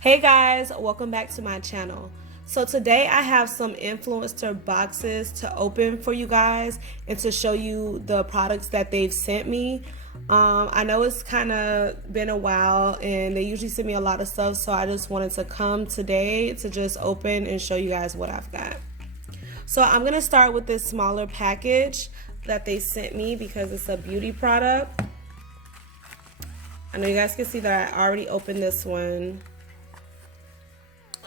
Hey guys, welcome back to my channel. So today I have some Influenster boxes to open for you guys and to show you the products that they've sent me. I know it's kind of been a while and they usually send me a lot of stuff, so I just wanted to come today to just open and show you guys what I've got. So I'm going to start with this smaller package that they sent me because it's a beauty product. I know you guys can see that I already opened this one.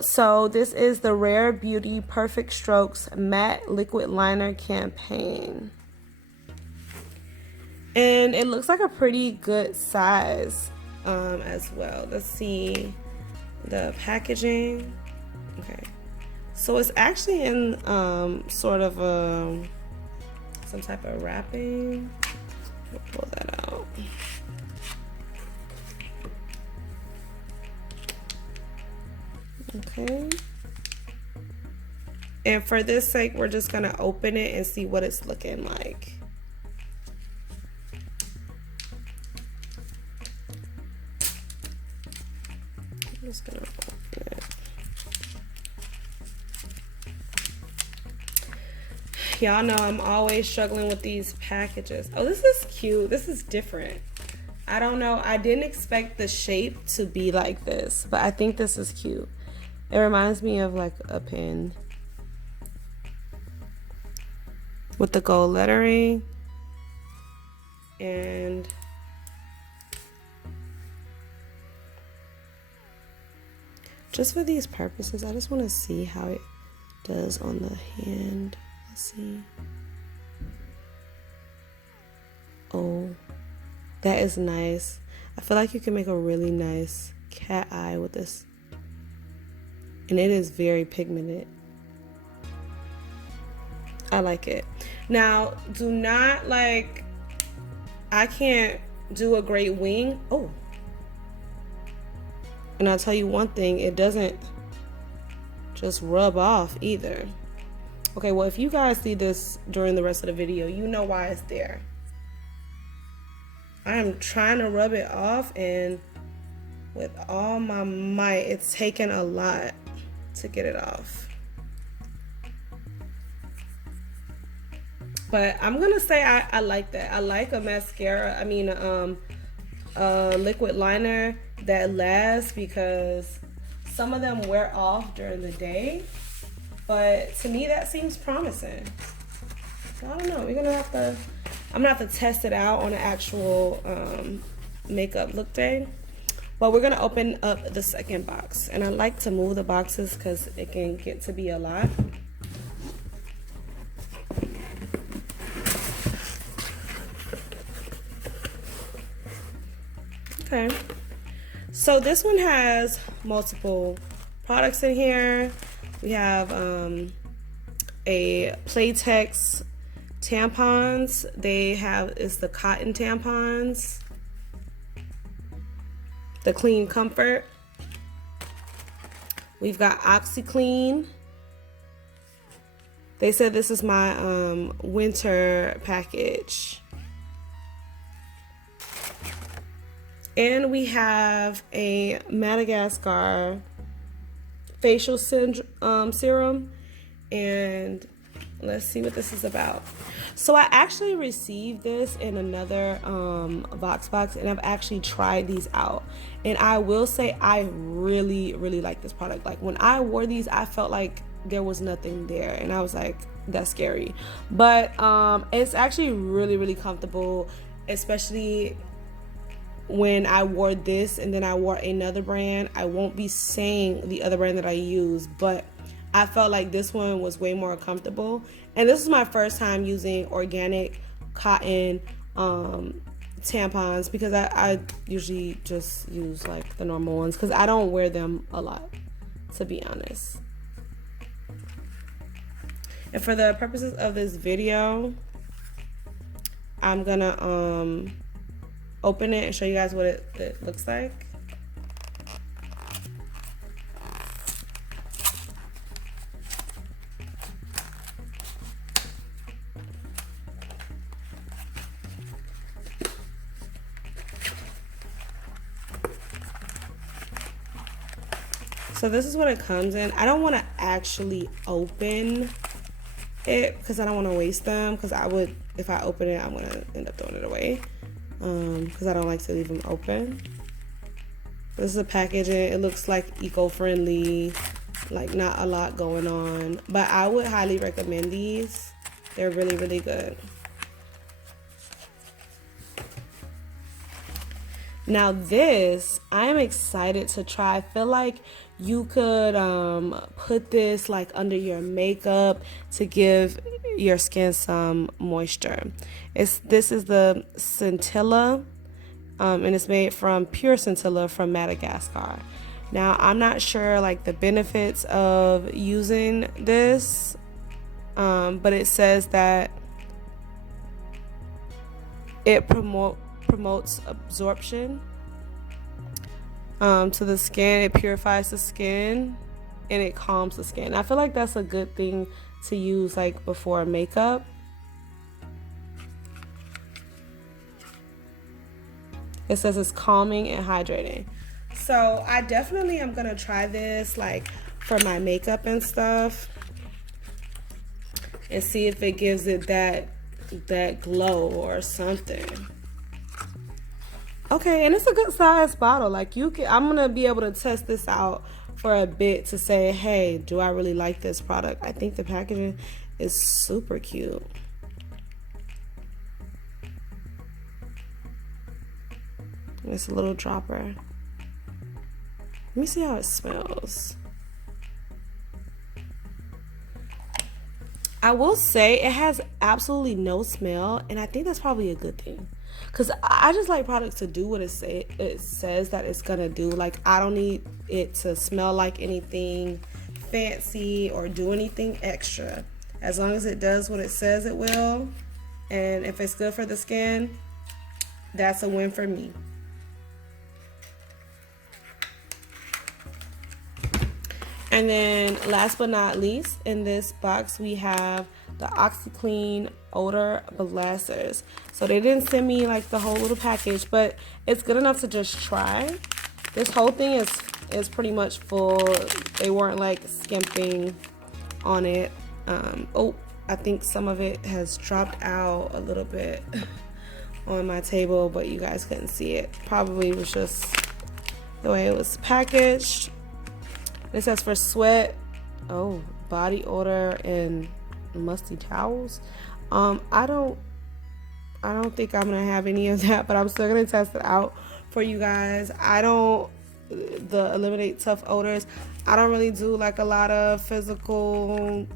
So this is the Rare Beauty Perfect Strokes Matte Liquid Liner Campaign. And it looks like a pretty good size as well. Let's see the packaging. Okay. So it's actually in sort of some type of wrapping. I'll pull that out. Okay. And for this sake, we're just gonna open it and see what it's looking like. I'm just gonna open it. Y'all know I'm always struggling with these packages. Oh, this is cute. This is different. I don't know. I didn't expect the shape to be like this, but I think this is cute. It reminds me of like a pen with the gold lettering. And just for these purposes, I just want to see how it does on the hand. Let's see. Oh, that is nice. I feel like you can make a really nice cat eye with this. And it is very pigmented. I like it. Now, do not like, I can't do a great wing. Oh. And I'll tell you one thing, it doesn't just rub off either. Okay, well, if you guys see this during the rest of the video, you know why it's there. I'm trying to rub it off, and with all my might, it's taken a lot to get it off. But I'm gonna say I like that. I like a mascara, a liquid liner that lasts, because some of them wear off during the day, but to me that seems promising. I don't know, I'm gonna have to test it out on an actual makeup look day. But we're gonna open up the second box, and I like to move the boxes because it can get to be a lot. Okay, so this one has multiple products in here. We have a Playtex tampons. It's the cotton tampons. The Clean Comfort. We've got OxyClean. They said this is my winter package. And we have a Madagascar facial serum. And let's see what this is about. So I actually received this in another box, and I've actually tried these out. And I will say I really, really like this product. Like when I wore these, I felt like there was nothing there. And I was like, that's scary. But it's actually really, really comfortable, especially when I wore this and then I wore another brand. I won't be saying the other brand that I use, but I felt like this one was way more comfortable. And this is my first time using organic cotton tampons, because I usually just use like the normal ones because I don't wear them a lot, to be honest. And for the purposes of this video, I'm gonna open it and show you guys what it looks like. So this is what it comes in. I don't want to actually open it because I don't want to waste them, because I would, if I open it, I'm gonna end up throwing it away, because I don't like to leave them open. This is a packaging. It looks like eco-friendly, like not a lot going on, but I would highly recommend these. They're really, really good. Now this, I am excited to try. I feel like you could put this like under your makeup to give your skin some moisture. This is the Scintilla, and it's made from pure Scintilla from Madagascar. Now I'm not sure like the benefits of using this, but it says that it promotes absorption to the skin. It purifies the skin and it calms the skin. I feel like that's a good thing to use like before makeup. It says it's calming and hydrating. So I definitely am gonna try this like for my makeup and stuff and see if it gives it that glow or something. Okay, and it's a good size bottle. Like I'm gonna be able to test this out for a bit to say, hey, do I really like this product? I think the packaging is super cute. It's a little dropper. Let me see how it smells. I will say it has absolutely no smell, and I think that's probably a good thing. Because I just like products to do what it says that it's gonna do. Like, I don't need it to smell like anything fancy or do anything extra. As long as it does what it says it will, and if it's good for the skin, that's a win for me. And then last but not least, in this box we have the OxiClean odor blasters. So they didn't send me like the whole little package, but it's good enough to just try. This whole thing is pretty much full. They weren't like skimping on it. Oh, I think some of it has dropped out a little bit on my table, but you guys couldn't see it. Probably was just the way it was packaged. It says for sweat, body odor, and musty towels. I don't think I'm gonna have any of that, but I'm still gonna test it out for you guys. The eliminate tough odors. I don't really do like a lot of physical,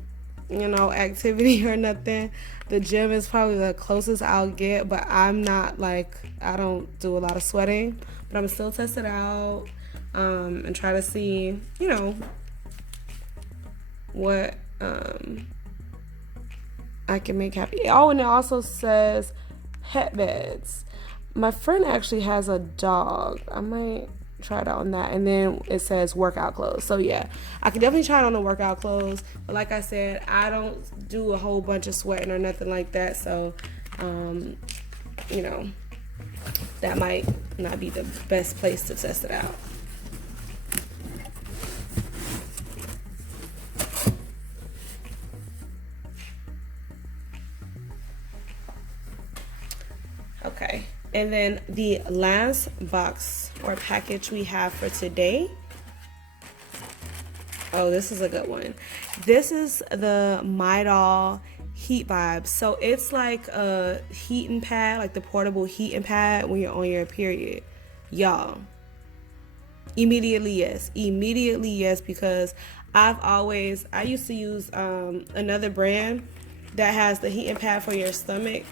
activity or nothing. The gym is probably the closest I'll get, but I'm not like, I don't do a lot of sweating, but I'm still test it out. And try to see, what I can make happy. Oh, and it also says pet beds. My friend actually has a dog. I might try it out on that. And then it says workout clothes. So yeah, I can definitely try it on the workout clothes. But like I said, I don't do a whole bunch of sweating or nothing like that. So, that might not be the best place to test it out. Okay, and then the last box or package we have for today. Oh, this is a good one. This is the Midol Heat Vibes. So it's like a heating pad, like the portable heating pad when you're on your period. Y'all, immediately yes, because I used to use another brand that has the heating pad for your stomach,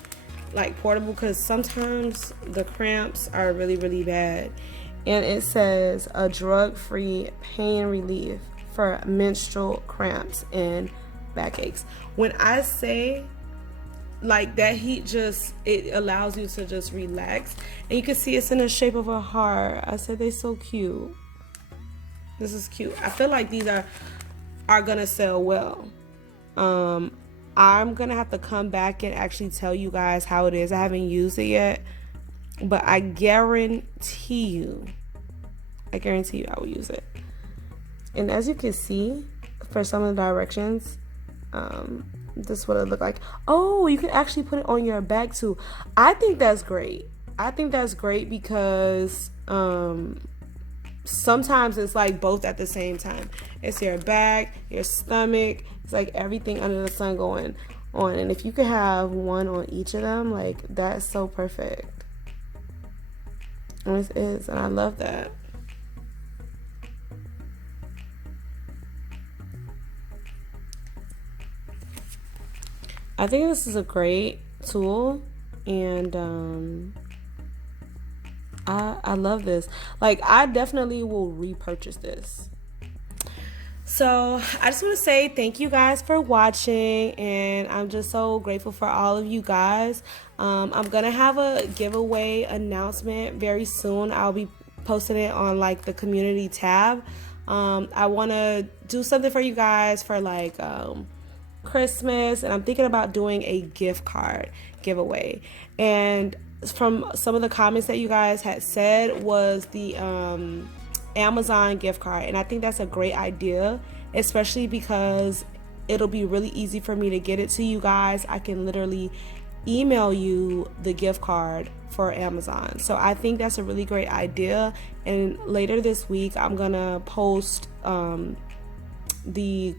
like portable, because sometimes the cramps are really, really bad. And it says a drug-free pain relief for menstrual cramps and backaches. When I say like that heat, it allows you to just relax, and you can see it's in the shape of a heart. I said they're so cute. This is cute. I feel like these are gonna sell well. I'm gonna have to come back and actually tell you guys how it is. I haven't used it yet, but I guarantee you I will use it. And as you can see, for some of the directions, this is what it looked like. Oh, you can actually put it on your bag too. I think that's great. I think that's great because sometimes it's like both at the same time. It's your back, your stomach. It's like everything under the sun going on. And if you could have one on each of them, like that's so perfect. And it is, and I love that. I think this is a great tool, and I love this. Like, I definitely will repurchase this. So I just want to say thank you guys for watching, and I'm just so grateful for all of you guys. I'm gonna have a giveaway announcement very soon. I'll be posting it on like the community tab. I want to do something for you guys for like Christmas, and I'm thinking about doing a gift card giveaway. And from some of the comments that you guys had said was the Amazon gift card, and I think that's a great idea, especially because it'll be really easy for me to get it to you guys. I can literally email you the gift card for Amazon. So I think that's a really great idea, and later this week I'm gonna post the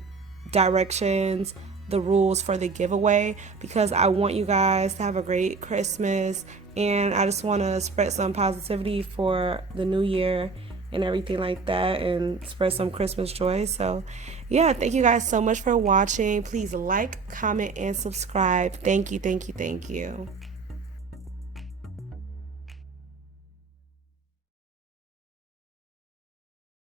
directions, the rules for the giveaway, because I want you guys to have a great Christmas, and I just want to spread some positivity for the new year and everything like that, and spread some Christmas joy. So yeah, thank you guys so much for watching. Please like, comment, and subscribe. Thank you.